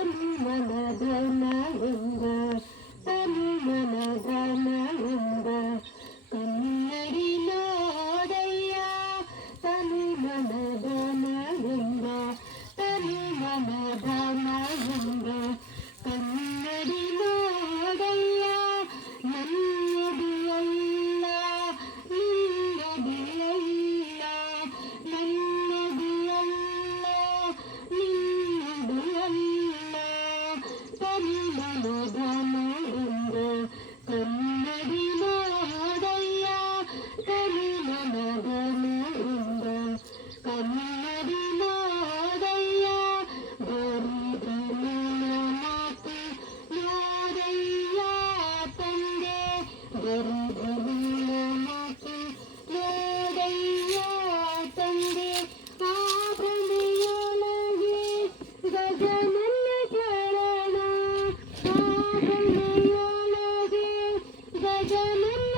ತನು ಮನದ ನಾಯಂಗ ತನು ಮನದ mm -hmm. Amen.